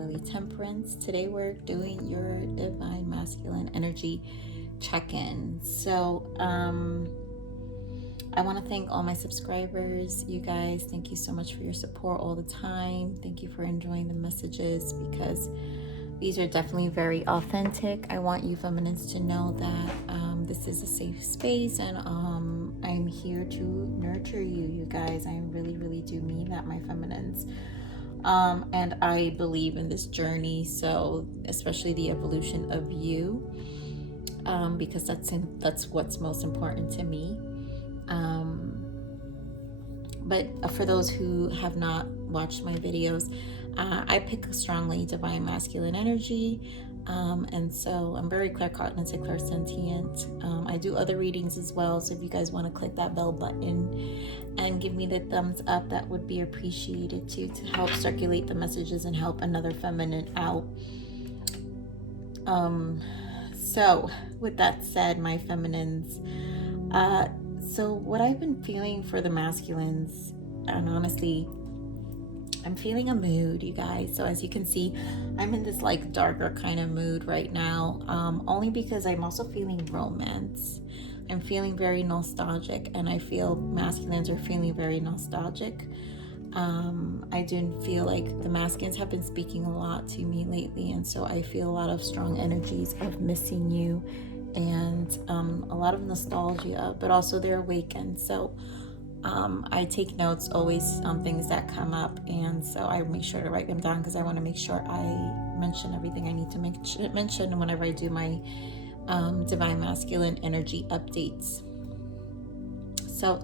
Lili Temperance. Today we're doing your divine masculine energy check-in. So I want to thank all my subscribers. You guys, thank you so much for your support all the time. Thank you for enjoying the messages, because these are definitely very authentic. I want you feminines to know that this is a safe space, and I'm here to nurture you guys. I really do mean that, my feminines. And I believe in this journey, so especially the evolution of you, because that's what's most important to me. But for those who have not watched my videos, I pick strongly divine masculine energy, and so I'm very claircognizant and clairsentient. I do other readings as well, so if you guys want to click that bell button and give me the thumbs up, that would be appreciated too, to help circulate the messages and help another feminine out. So with that said, my feminines, so what I've been feeling for the masculines, and honestly, I'm feeling a mood, you guys. So as you can see, I'm in this like darker kind of mood right now, only because I'm also feeling romance. I'm feeling very nostalgic, and I feel masculines are feeling very nostalgic. I do feel like the masculines have been speaking a lot to me lately, and so I feel a lot of strong energies of missing you, and a lot of nostalgia, but also they're awakened. So I take notes always on things that come up, and so I make sure to write them down, because I want to make sure I mention everything I need to mention whenever I do my divine masculine energy updates. So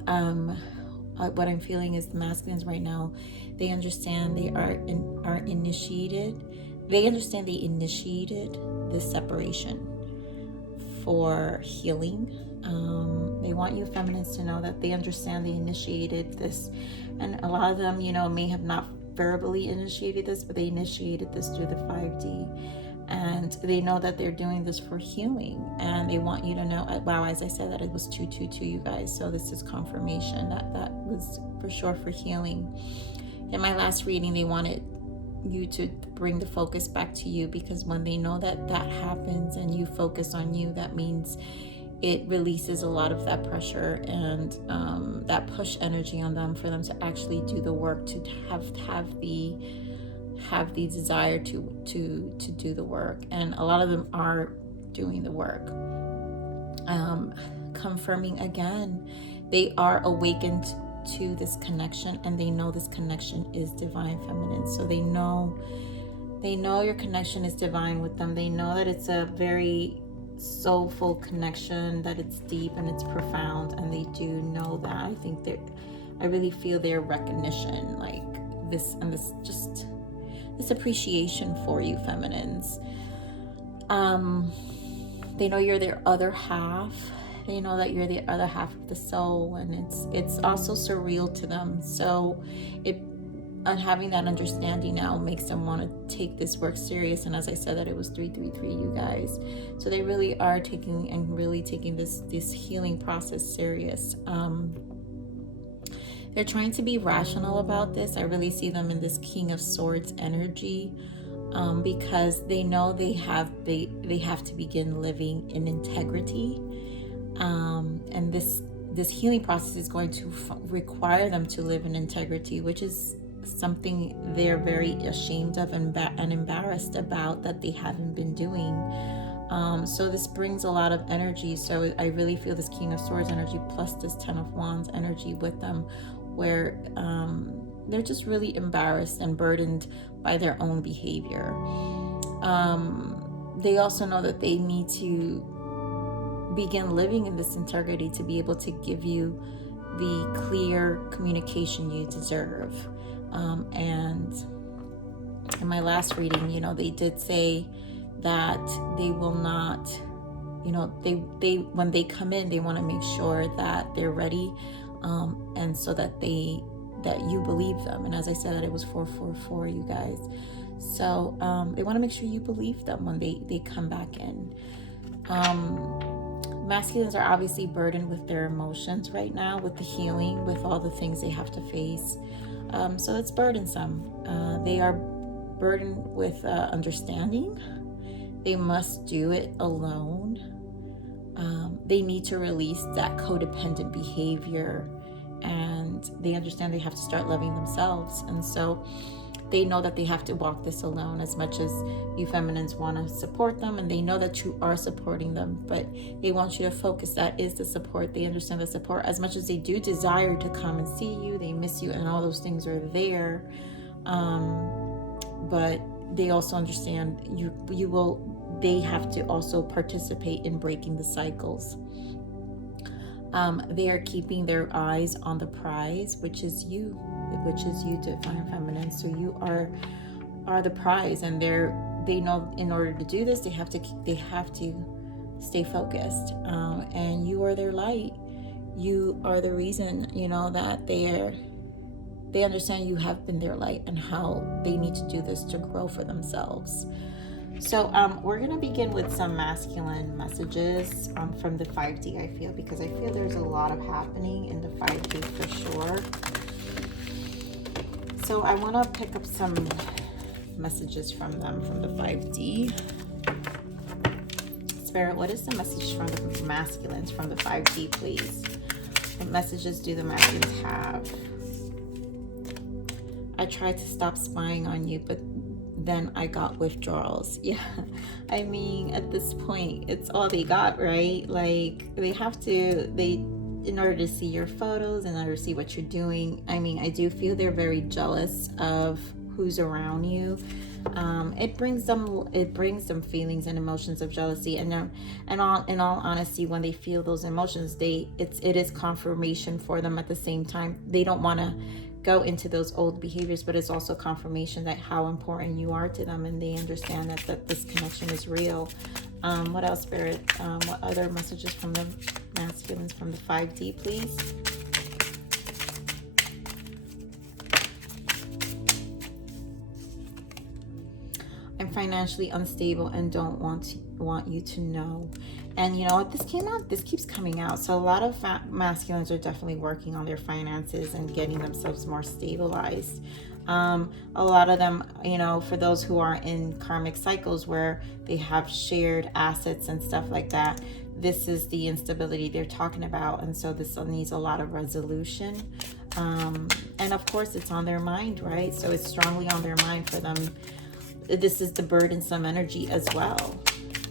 what I'm feeling is the masculines right now, they understand they are initiated. They understand they initiated this separation for healing. They want you feminines to know that they understand they initiated this, and a lot of them, may have not verbally initiated this, but they initiated this through the 5D, and they know that they're doing this for healing, and they want you to know, wow, as I said, that it was 222, you guys, so this is confirmation that was for sure for healing. In my last reading, they wanted you to bring the focus back to you, because when they know that happens and you focus on you, that means it releases a lot of that pressure and that push energy on them, for them to actually do the work, to have the desire to do the work. And a lot of them are doing the work. Confirming again, they are awakened to this connection, and they know this connection is divine feminine. So they know your connection is divine with them. They know that it's a very soulful connection, that it's deep and it's profound, and they do know that. I think I really feel their recognition, like this, and this appreciation for you feminines. They know you're their other half. They know that you're the other half of the soul, and it's also surreal to them. So and having that understanding now makes them want to take this work serious. And as I said, that it was 333, you guys. So they really are taking this healing process serious. They're trying to be rational about this. I really see them in this King of Swords energy, because they know they have to begin living in integrity. And this healing process is going to require them to live in integrity, which is something they're very ashamed of and embarrassed about, that they haven't been doing. So this brings a lot of energy. So I really feel this King of Swords energy plus this 10 of Wands energy with them, where they're just really embarrassed and burdened by their own behavior. They also know that they need to begin living in this integrity to be able to give you the clear communication you deserve. And in my last reading, they did say that they will not, they when they come in, they want to make sure that they're ready, and so that you believe them. And as I said, that it was 444, you guys. So they want to make sure you believe them when they come back in. Masculines are obviously burdened with their emotions right now, with the healing, with all the things they have to face. So it's burdensome. They are burdened with understanding. They must do it alone. They need to release that codependent behavior, and they understand they have to start loving themselves. And so they know that they have to walk this alone, as much as you feminines want to support them, and they know that you are supporting them, but they want you to focus. That is the support. They understand the support. As much as they do desire to come and see you, they miss you, and all those things are there. But they also understand they have to also participate in breaking the cycles. They are keeping their eyes on the prize, which is you, divine feminine. So you are the prize, and they know in order to do this, they have to stay focused. And you are their light. You are the reason, that they understand you have been their light, and how they need to do this to grow for themselves. So we're going to begin with some masculine messages from the 5D, I feel, because I feel there's a lot of happening in the 5D for sure. So I want to pick up some messages from them, from the 5D. Spirit, what is the message from the masculines from the 5D, please? What messages do the masculines have? I tried to stop spying on you, but then I got withdrawals. Yeah, I mean, at this point, it's all they got, right? Like, in order to see your photos, in order to see what you're doing. I mean, I do feel they're very jealous of who's around you. It brings them feelings and emotions of jealousy, and in all honesty, when they feel those emotions, it is confirmation for them. At the same time, they don't want to go into those old behaviors, but it's also confirmation that how important you are to them, and they understand that this connection is real. What else, Spirit? What other messages from the masculines from the 5D, please? I'm financially unstable and don't want you to know. And you know what, this keeps coming out. So a lot of masculines are definitely working on their finances and getting themselves more stabilized. A lot of them, for those who are in karmic cycles where they have shared assets and stuff like that, this is the instability they're talking about. And so this needs a lot of resolution. And of course, it's on their mind, right? So it's strongly on their mind for them. This is the burdensome energy as well,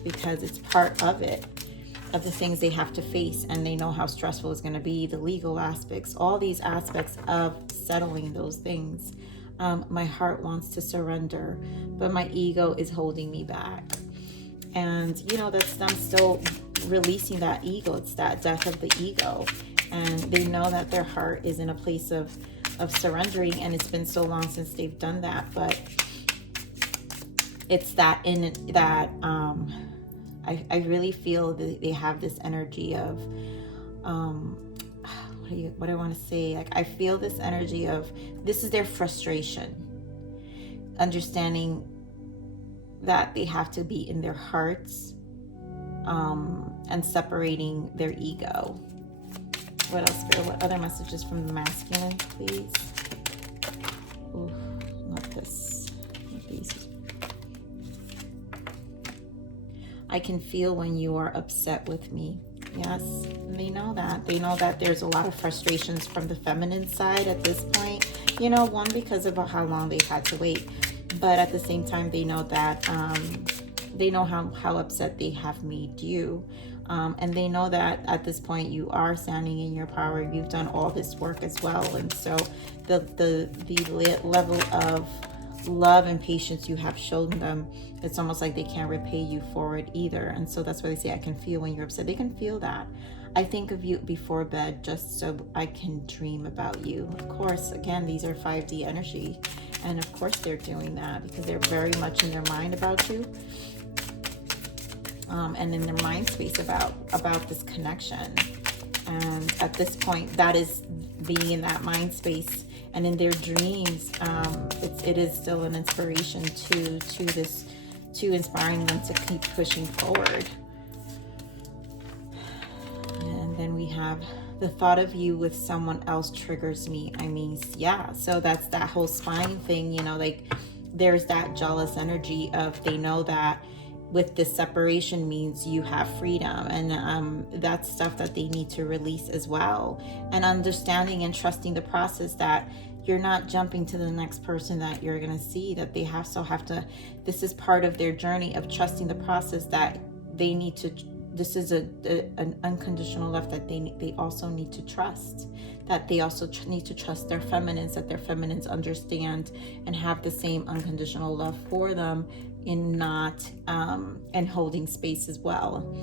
because it's part of it, of the things they have to face, and they know how stressful it's going to be, the legal aspects, all these aspects of settling those things. My heart wants to surrender, but my ego is holding me back. And that's them still releasing that ego. It's that death of the ego, and they know that their heart is in a place of surrendering, and it's been so long since they've done that. But it's that I really feel that they have this energy of what do I want to say? Like, I feel this energy of, this is their frustration, understanding that they have to be in their hearts, and separating their ego. What else? What other messages from the masculine, please? Ooh, not this. Not these. I can feel when you are upset with me. Yes, and they know that. They know that there's a lot of frustrations from the feminine side at this point. One, because of how long they've had to wait. But at the same time, they know that they know how upset they have made you. And they know that at this point you are standing in your power. You've done all this work as well. And so the level of love and patience you have shown them, it's almost like they can't repay you for it either. And so that's why they say, I can feel when you're upset. They can feel that. I think of you before bed just so I can dream about you. Of course, again, these are 5D energy, and of course they're doing that because they're very much in their mind about you, and in their mind space about this connection. And at this point, that is being in that mind space. And in their dreams, it is still an inspiration to inspiring them to keep pushing forward. And then we have, the thought of you with someone else triggers me. I mean, yeah, so that's that whole spying thing, like there's that jealous energy of, they know that with this separation means you have freedom, and that's stuff that they need to release as well. And understanding and trusting the process, that you're not jumping to the next person that you're going to see, that they have to, this is part of their journey of trusting the process, that they need to, this is an unconditional love that they also need to trust, that they also need to trust their feminines, that their feminines understand and have the same unconditional love for them, in not and holding space as well.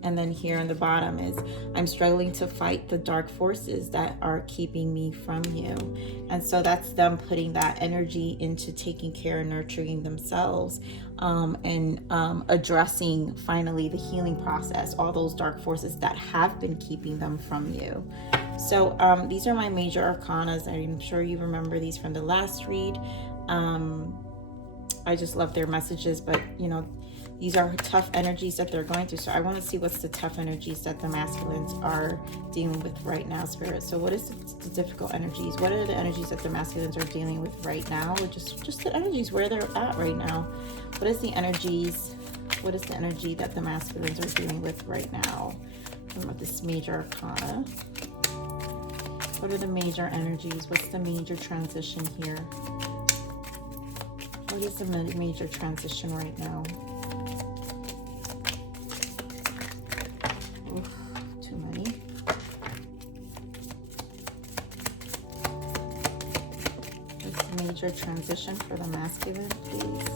And then here on the bottom is, I'm struggling to fight the dark forces that are keeping me from you. And so that's them putting that energy into taking care and nurturing themselves, and addressing finally the healing process, all those dark forces that have been keeping them from you. So these are my major arcanas. I'm sure you remember these from the last read. I just love their messages, but you know, these are tough energies that they're going through. So I want to see what's the tough energies that the masculines are dealing with right now, Spirit. So what is the difficult energies? What are the energies that the masculines are dealing with right now? Just the energies where they're at right now. What is the energies? What is the energy that the masculines are dealing with right now? About this major arcana. What are the major energies? What's the major transition here? What is the major transition right now? Oof, too many. What's the major transition for the masculine, please?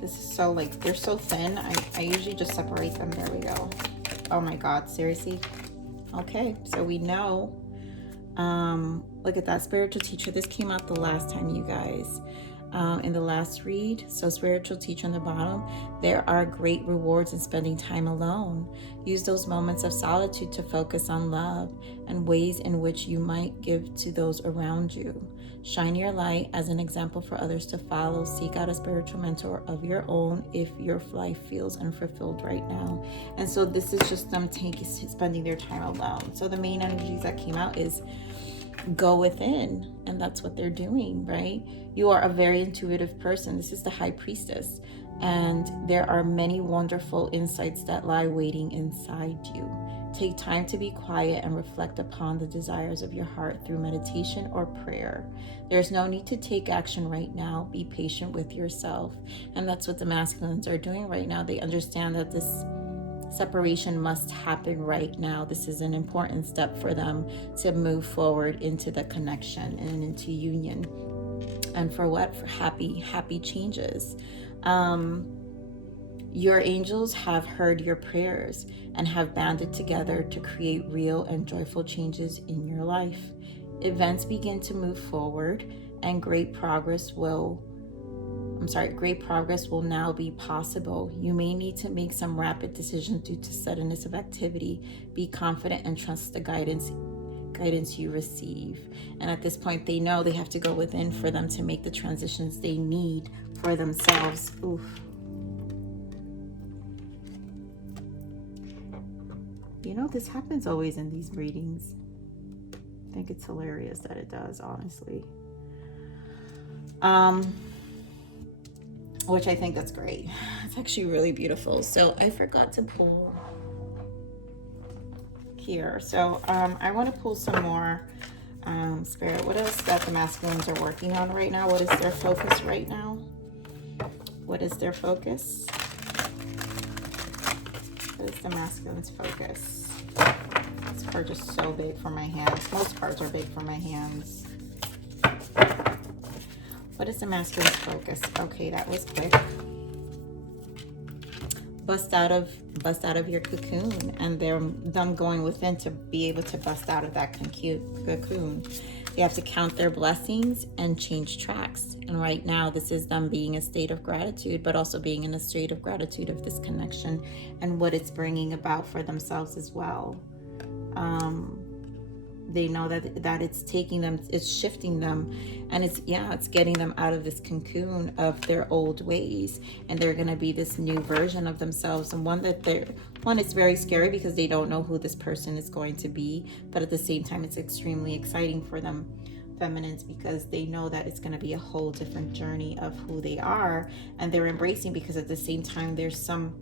This is so, like, they're so thin. I usually just separate them. There we go. Oh my God, seriously? Okay, so we know. Look at that, spiritual teacher. This came out the last time, you guys. In the last read. So spiritual teacher on the bottom, there are great rewards in spending time alone. Use those moments of solitude to focus on love and ways in which you might give to those around you. Shine your light as an example for others to follow. Seek out a spiritual mentor of your own if your life feels unfulfilled right now. And so this is just them spending their time alone. So the main energies that came out is go within, and that's what they're doing, right? You are a very intuitive person. This is the High Priestess, and there are many wonderful insights that lie waiting inside you. Take time to be quiet and reflect upon the desires of your heart through meditation or prayer. There's no need to take action right now. Be patient with yourself. And that's what the masculines are doing right now. They understand that this separation must happen right now. This is an important step for them to move forward into the connection and into union. And for what? For happy changes. Your angels have heard your prayers and have banded together to create real and joyful changes in your life. Events begin to move forward, and great progress will now be possible. You may need to make some rapid decisions due to suddenness of activity. Be confident and trust the guidance you receive. And at this point, they know they have to go within for them to make the transitions they need for themselves. Oof. You know, this happens always in these readings. I think it's hilarious that it does, honestly. Which I think that's great. It's actually really beautiful. So I forgot to pull here. So I want to pull some more Spirit. What else that the masculines are working on right now? What is their focus right now? What is their focus? What is the masculine's focus? This card is so big for my hands. Most cards are big for my hands. What is the masculine's focus? Okay, that was quick. Bust out of your cocoon, and them going within to be able to bust out of that cocoon. They have to count their blessings and change tracks. And right now, this is them being a state of gratitude, but also being in a state of gratitude of this connection and what it's bringing about for themselves as well. They know that it's taking them, it's shifting them, and it's getting them out of this cocoon of their old ways, and they're going to be this new version of themselves, and one is very scary because they don't know who this person is going to be, but at the same time it's extremely exciting for them. feminines, because they know that it's going to be a whole different journey of who they are, and they're embracing, because at the same time there's some,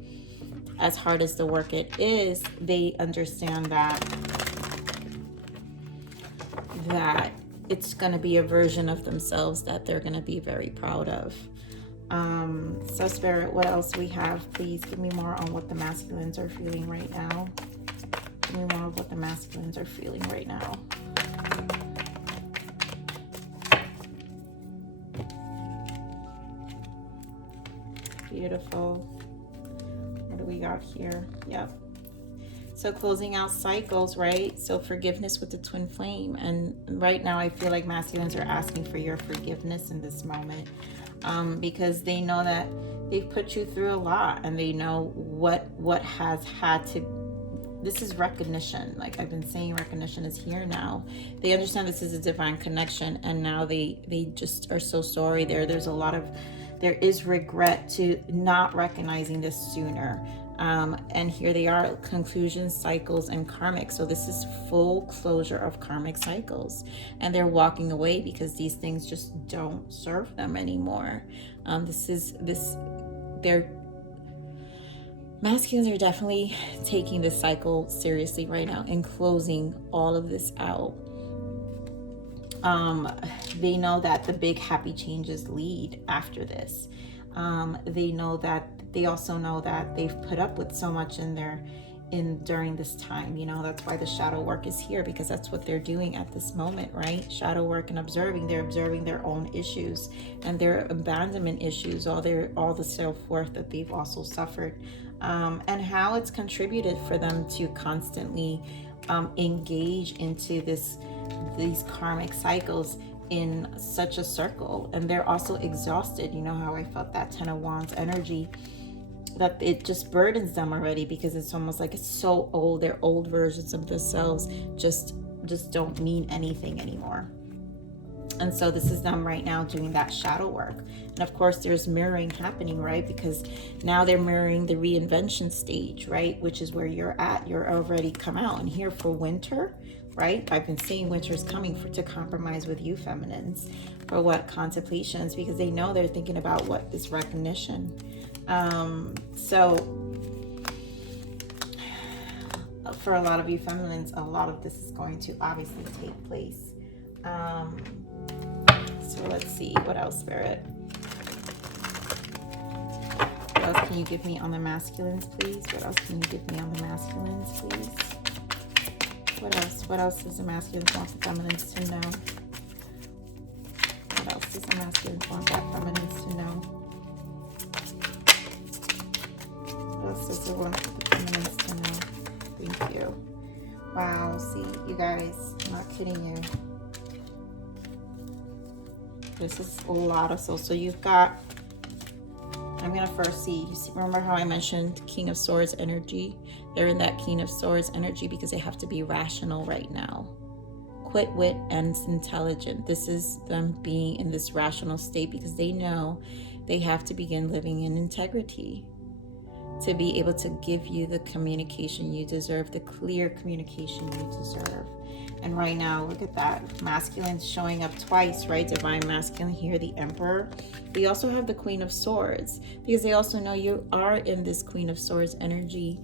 as hard as the work it is, they understand that it's going to be a version of themselves that they're going to be very proud of. So Spirit, what else we have? Please give me more on what the masculines are feeling right now. Give me more of what the masculines are feeling right now. Beautiful. What do we got here? Yep. So closing out cycles, right? So forgiveness with the twin flame. And right now I feel like masculines are asking for your forgiveness in this moment, because they know that they've put you through a lot, and they know what has had to. This is recognition. Like I've been saying, recognition is here now. They understand this is a divine connection, and now they just are so sorry. There is regret to not recognizing this sooner. And here they are, conclusions, cycles, and karmic. So this is full closure of karmic cycles, and they're walking away because these things just don't serve them anymore. Masculines are definitely taking this cycle seriously right now and closing all of this out. They know that the big happy changes lead after this. They also know that they've put up with so much during this time. That's why the shadow work is here, because that's what they're doing at this moment, right? Shadow work and observing. They're observing their own issues and their abandonment issues, all the self-worth that they've also suffered, and how it's contributed for them to constantly engage into these karmic cycles in such a circle. And they're also exhausted. You know how I felt that 10 of Wands energy, that it just burdens them already, because it's almost like it's so old. Their old versions of themselves just don't mean anything anymore. And so this is them right now doing that shadow work. And of course there's mirroring happening, right? Because now they're mirroring the reinvention stage, right? Which is where you're at. You're already come out. And here for winter, right? I've been saying winter's coming to compromise with you feminines. For what? Contemplations, because they know they're thinking about what is recognition. So for a lot of you feminines, a lot of this is going to obviously take place. So let's see, what else, Spirit? What else can you give me on the masculines, please? What else can you give me on the masculines, please? What else? What else does the masculines want the feminines to know? What else does the masculines want that feminines to know? What else does it want the feminines to know? Thank you. Wow, see, you guys, I'm not kidding you. This is a lot of souls. So you've got, I'm going to first see, remember how I mentioned King of Swords energy? They're in that King of Swords energy because they have to be rational right now. Quick wit and intelligent. This is them being in this rational state because they know they have to begin living in integrity to be able to give you the communication you deserve, the clear communication you deserve. And right now, look at that. Masculine showing up twice, right? Divine masculine here, the Emperor. We also have the Queen of Swords because they also know you are in this Queen of Swords energy.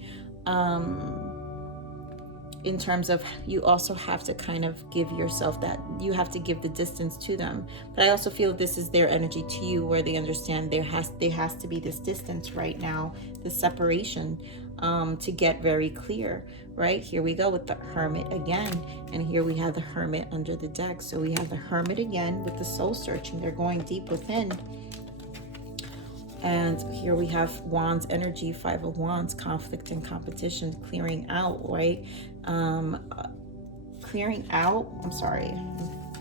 In terms of you also have to kind of give yourself that, you have to give the distance to them. But I also feel this is their energy to you, where they understand there has to be this distance right now, this separation, to get very clear, right? Here we go with the Hermit again, and here we have the Hermit under the deck. So we have the Hermit again with the soul searching. They're going deep within. And here we have Wands energy, Five of Wands, conflict and competition, clearing out, right? Clearing out, I'm sorry,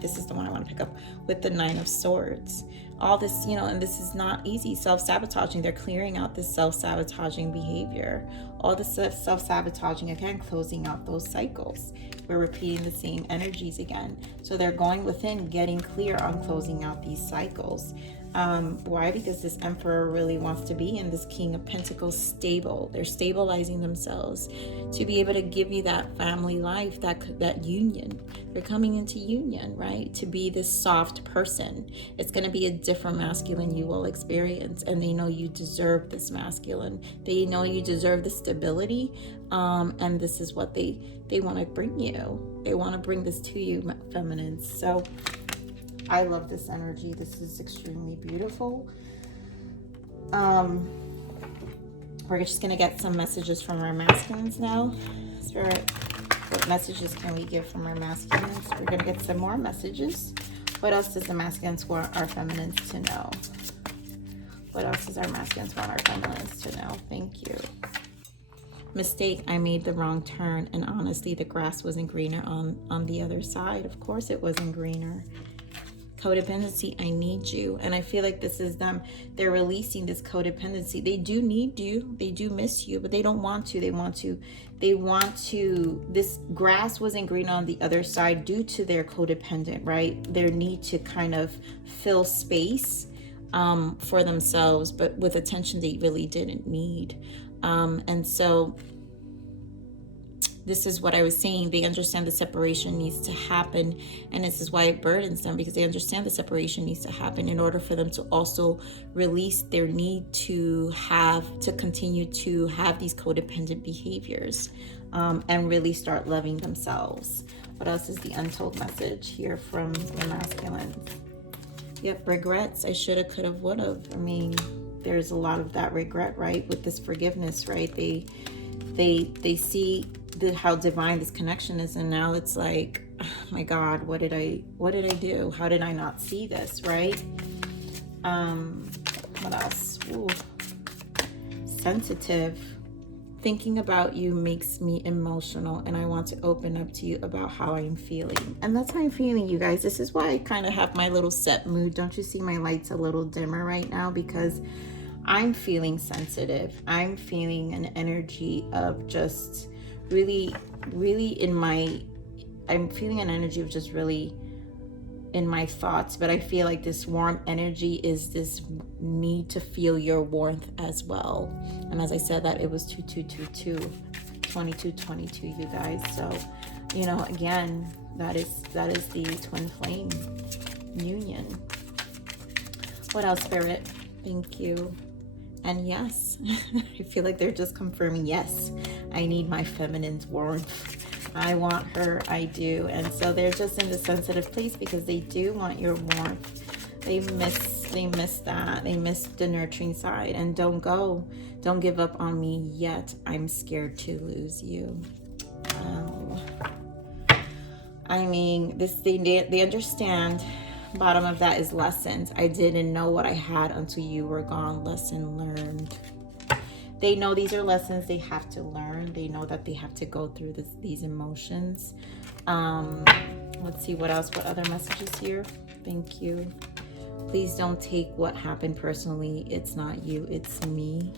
this is the one I want to pick up, with the Nine of Swords. All this, and this is not easy, self-sabotaging. They're clearing out this self-sabotaging behavior. all the self-sabotaging again, closing out those cycles. We're repeating the same energies again. So they're going within, getting clear on closing out these cycles. Why? Because this Emperor really wants to be in this King of Pentacles stable. They're stabilizing themselves to be able to give you that family life, that union. They're coming into union, right? To be this soft person. It's going to be a different masculine you will experience, and they know you deserve this masculine. They know you deserve the stability, and this is what they want to bring you. They want to bring this to you, feminines. So I love this energy. This is extremely beautiful. We're just going to get some messages from our masculines now. Spirit, what messages can we give from our masculines? We're going to get some more messages. What else does the masculines want our feminines to know? What else does our masculines want our feminines to know? Thank you. Mistake, I made the wrong turn, and honestly, the grass wasn't greener on the other side. Of course it wasn't greener. Codependency, I need you. And I feel like this is them. They're releasing this codependency. They do need you. They do miss you, but they don't want to. They want to. This grass wasn't green on the other side due to their codependent, right? Their need to kind of fill space for themselves, but with attention they really didn't need. And so this is what I was saying. They understand the separation needs to happen. And this is why it burdens them, because they understand the separation needs to happen in order for them to also release their need to continue to have these codependent behaviors, and really start loving themselves. What else is the untold message here from the masculine? Yep, regrets. I shoulda, coulda, woulda. I mean, there's a lot of that regret, right? With this forgiveness, right? They see how divine this connection is, and now it's like, oh my God, what did I do? How did I not see this, right? What else? Ooh. Sensitive. Thinking about you makes me emotional, and I want to open up to you about how I'm feeling. And that's how I'm feeling, you guys. This is why I kind of have my little set mood. Don't you see my light's a little dimmer right now? Because I'm feeling sensitive. I'm feeling an energy of just really I'm feeling an energy of just really in my thoughts, but I feel like this warm energy is this need to feel your warmth as well. And as I said, that it was 2222, 2222, you guys. So, you know, again, that is the twin flame union. What else, Spirit? Thank you. And yes, I feel like they're just confirming, yes, I need my feminine's warmth. I want her, I do. And so they're just in the sensitive place because they do want your warmth. They miss that. They miss the nurturing side. And don't give up on me yet. I'm scared to lose you. I mean, they understand. Bottom of that is lessons. I didn't know what I had until you were gone. Lesson learned. They know these are lessons they have to learn. They know that they have to go through these emotions. Let's see what else. What other messages here? Thank you. Please don't take what happened personally. It's not you, it's me.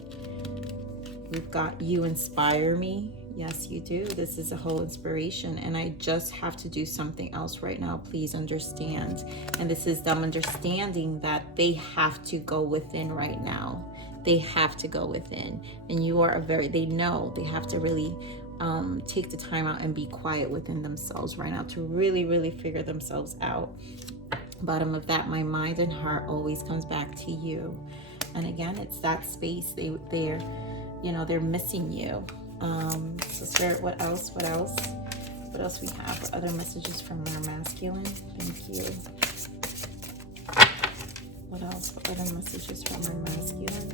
We've got you inspire me. Yes, you do. This is a whole inspiration, and I just have to do something else right now. Please understand. And this is them understanding that they have to go within right now. They have to go within, and you are they know they have to really take the time out and be quiet within themselves right now to really figure themselves out. Bottom of that, my mind and heart always comes back to you. And again, it's that space. They're missing you. So Spirit, what else we have? What other messages from our masculine? Thank you. What else? What other messages from our masculine?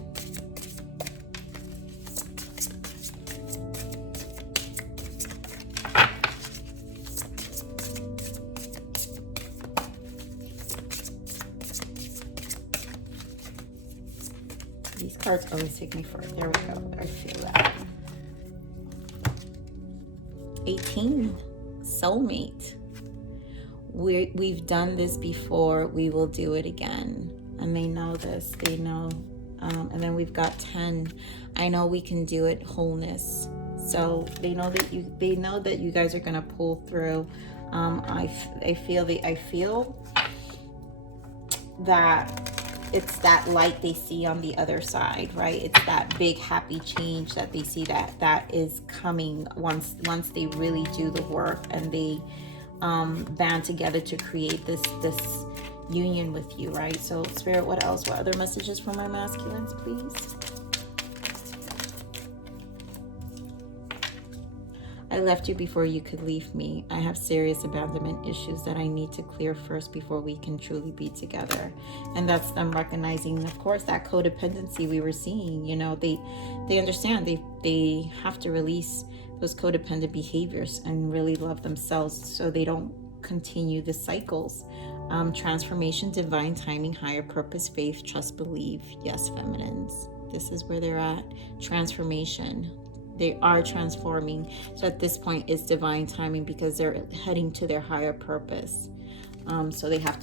These cards always take me for it. There we go. I feel that. 18, soulmate. We've done this before. We will do it again. And they know this. They know And then we've got 10. I know we can do it. Wholeness. So they know that you guys are gonna pull through. I feel that it's that light they see on the other side, right? It's that big happy change that they see that is coming once they really do the work and they band together to create this union with you, right? So Spirit, what else? What other messages for my masculines, please? I left you before you could leave me. I have serious abandonment issues that I need to clear first before we can truly be together. And that's them recognizing, of course, that codependency we were seeing. You know, they understand they have to release those codependent behaviors and really love themselves so they don't continue the cycles. Transformation, divine timing, higher purpose, faith, trust, believe. Yes, feminines. This is where they're at. Transformation. They are transforming. So at this point, it's divine timing because they're heading to their higher purpose. So they have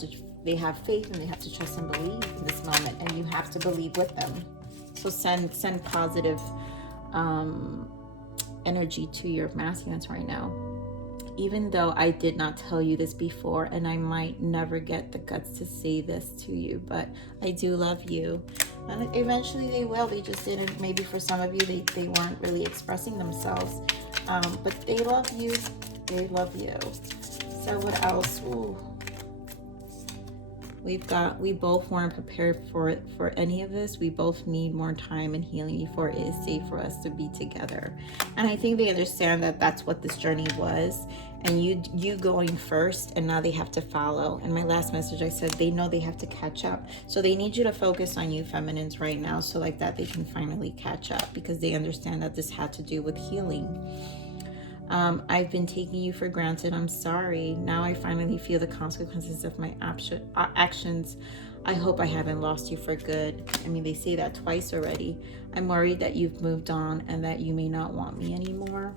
faith and they have to trust and believe in this moment, and you have to believe with them. So send positive energy to your masculines right now. Even though I did not tell you this before, and I might never get the guts to say this to you, but I do love you. And eventually they will. They just didn't. Maybe for some of you, they weren't really expressing themselves. But they love you. They love you. So what else? Ooh. We both weren't prepared for any of this. We both need more time and healing before it is safe for us to be together. And I think they understand that that's what this journey was. And you going first, and now they have to follow. And my last message, I said they know they have to catch up. So they need you to focus on you feminines right now, so like that they can finally catch up, because they understand that this had to do with healing. I've been taking you for granted. I'm sorry. Now I finally feel the consequences of my actions. I hope I haven't lost you for good. I mean, they say that twice already. I'm worried that you've moved on and that you may not want me anymore.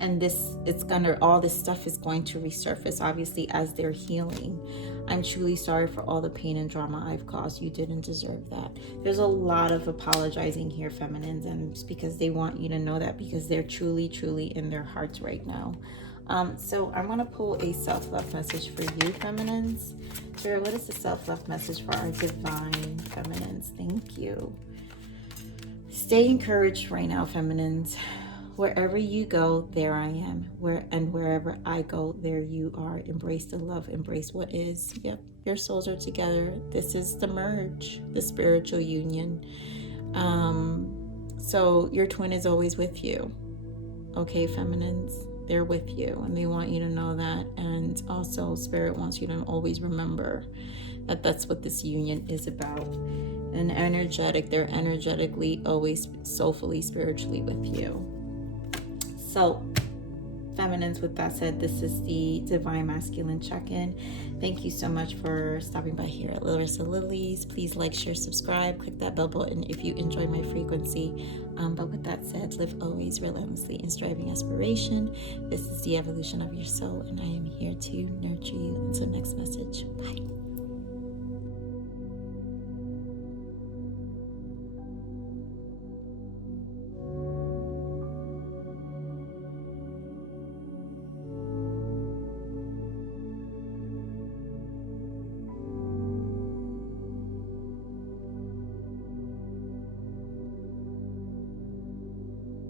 And all this stuff is going to resurface, obviously, as they're healing. I'm truly sorry for all the pain and drama I've caused. You didn't deserve that. There's a lot of apologizing here, feminines, and it's because they want you to know that, because they're truly, truly in their hearts right now. So I'm going to pull a self-love message for you, feminines. Spirit, what is the self-love message for our divine feminines? Thank you. Stay encouraged right now, feminines. Wherever you go, there I am. Wherever I go, there you are. Embrace the love. Embrace what is. Yep, your souls are together. This is the merge, the spiritual union. So your twin is always with you. Okay, feminines? They're with you, and they want you to know that. And also, Spirit wants you to always remember that that's what this union is about. And they're energetically, always soulfully, spiritually with you. So, feminines, with that said, this is the Divine Masculine check-in. Thank you so much for stopping by here at Larisa Lili's. Please like, share, subscribe, click that bell button if you enjoy my frequency. But with that said, live always relentlessly in striving aspiration. This is the evolution of your soul, and I am here to nurture you. Until next message, bye.